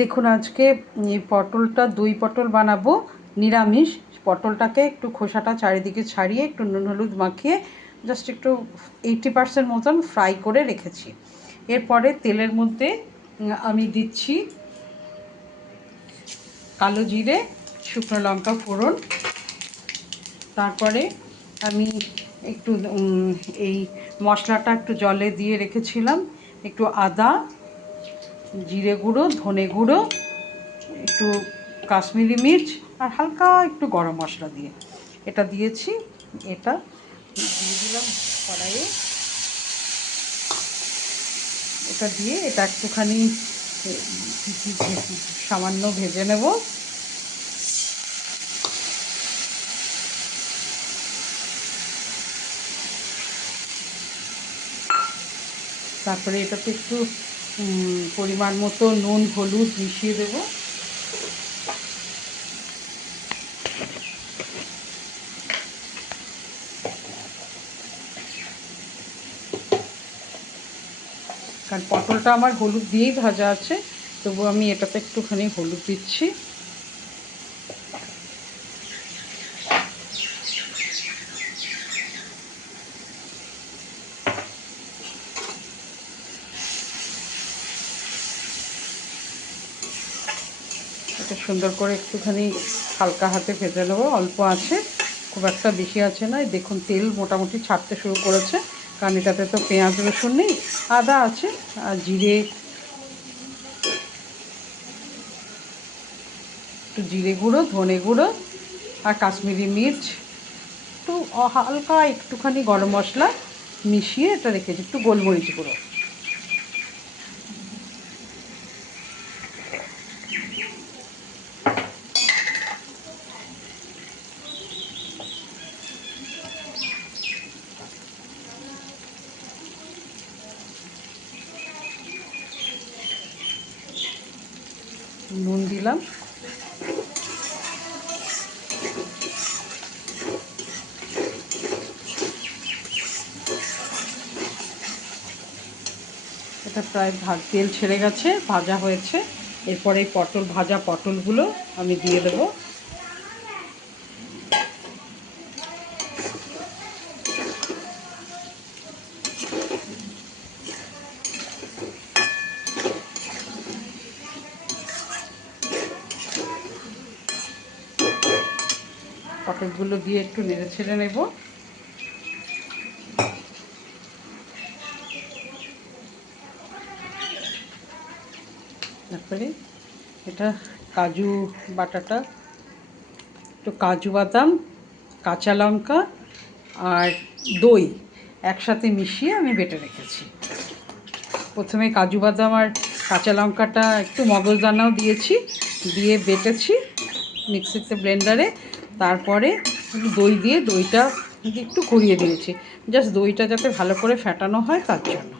দেখুন আজকে এই পটলটা দই পটল বানাবো নিরামিষ। পটলটাকে একটু খোসাটা চারিদিকে ছাড়িয়ে একটু নুন হলুদ মাখিয়ে জাস্ট একটু 80% মতন ফ্রাই করে রেখেছি। এরপরে তেলের মধ্যে আমি দিচ্ছি কালো জিরে, শুকনো লঙ্কা ফোড়ন। তারপরে আমি একটু এই মশলাটা একটু জলে দিয়ে রেখেছিলাম, একটু আদা, জিরে গুঁড়ো, ধনে গুঁড়ো, একটু কাশ্মীরি মির্চ আর হালকা একটু গরম মশলা দিয়ে এটা দিয়েছি। এটা দিয়ে দিলাম কড়াইয়ে। এটা দিয়ে এটা একটুখানি সামান্য ভেজে নেব। তারপরে এটাতে একটু পরিমাণ মতো নুন হলুদ মিশিয়ে দেবো। কারণ পটলটা আমার হলুদ দিয়েই ভাজা আছে, তবু আমি এটাতে একটুখানি হলুদ দিচ্ছি। এটা সুন্দর করে একটুখানি হালকা হাতে ভেজে নেবো, অল্প আছে, খুব একটা বেশি আছে না। দেখুন তেল মোটামুটি ছাড়তে শুরু করেছে, কারণ এটাতে তো পেঁয়াজ রসুন নেই, আদা আছে আর জিরে, একটু জিরে গুঁড়ো, ধনে গুঁড়ো আর কাশ্মীরি মির্চ, একটু হালকা একটুখানি গরম মশলা মিশিয়ে এটা রেখেছি, একটু গোলমরিচ গুঁড়ো। নুন দিলাম। এটা প্রায় তেল ছেড়ে গেছে, ভাজা হয়েছে। এরপরে এই ভাজা পটলগুলো আমি দিয়ে দেবো। পটলগুলো দিয়ে একটু নেড়ে ছেড়ে নেব। তারপরে এটা কাজু বাটাটা, একটু কাজু বাদাম, কাঁচা লঙ্কা আর দই একসাথে মিশিয়ে আমি বেটে রেখেছি। প্রথমে কাজু বাদাম আর কাঁচা লঙ্কাটা একটু মগজদানাও দিয়েছি, দিয়ে বেটেছি মিক্সিতে ব্লেন্ডারে। তারপরে দই দিয়ে দইটা একটু গড়িয়ে দিয়েছি, জাস্ট দইটা যাতে ভালো করে ফেটানো হয় তার জন্য।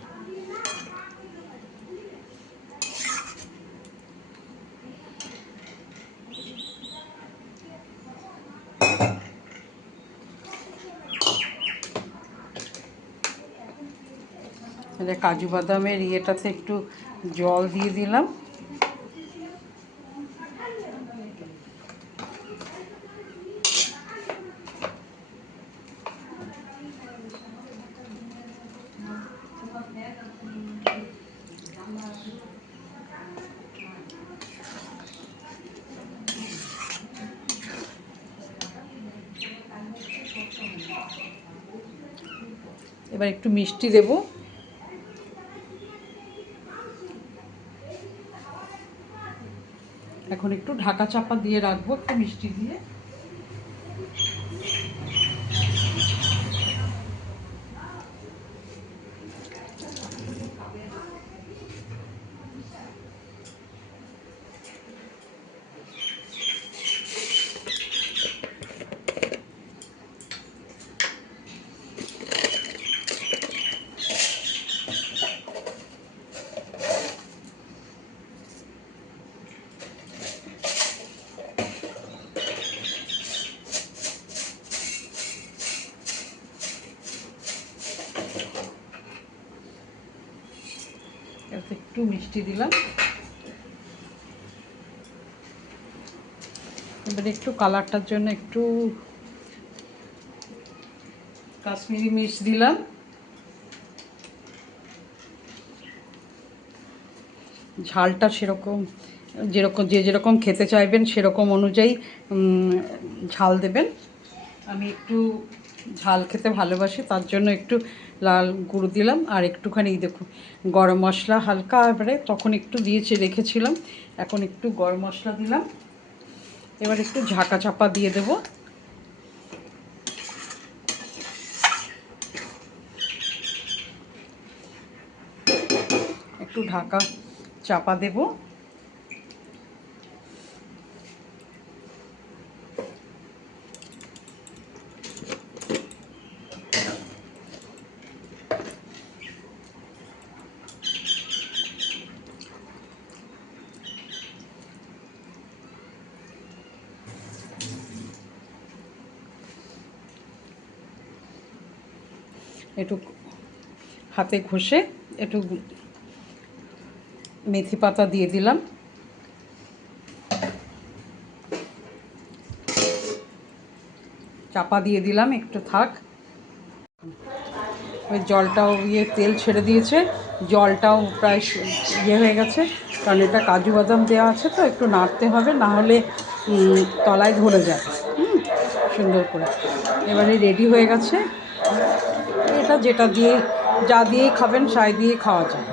কাজু বাদামের ইয়েটাতে একটু জল দিয়ে দিলাম। এবার একটু মিষ্টি দেব। এখন একটু ঢাকা চাপা দিয়ে রাখবো একটু মিষ্টি দিয়ে। একটু মিষ্টি দিলাম। এবারে একটু কালারটার জন্য একটু কাশ্মীরি মির্চ দিলাম, ঝালটা যে যেরকম খেতে চাইবেন সেরকম অনুযায়ী ঝাল দেবেন। আমি একটু ঝাল খেতে ভালোবাসি, তার জন্য একটু লাল গুঁড়ো দিলাম। আর একটুখানি দেখুন গরম মশলা হালকা, এবারে তখন একটু রেখেছিলাম, এখন একটু গরম মশলা দিলাম। এবার একটু ঝাঁকা চাপা দিয়ে দেব। একটু ঢাকা চাপা দেব। একটু হাতে ঘষে একটু মেথি পাতা দিয়ে দিলাম। চাপা দিয়ে দিলাম, একটু থাক। ওই জলটাও তেল ছেড়ে দিয়েছে, জলটাও প্রায় হয়ে গেছে, কারণ এটা কাজু বাদাম দেওয়া আছে তো একটু নাড়তে হবে, না হলে তলায় ধরে যাবে সুন্দর করে। এবারে রেডি হয়ে গেছে। এটা যা দিয়েই খাবেন তাই দিয়ে খাওয়া যায়।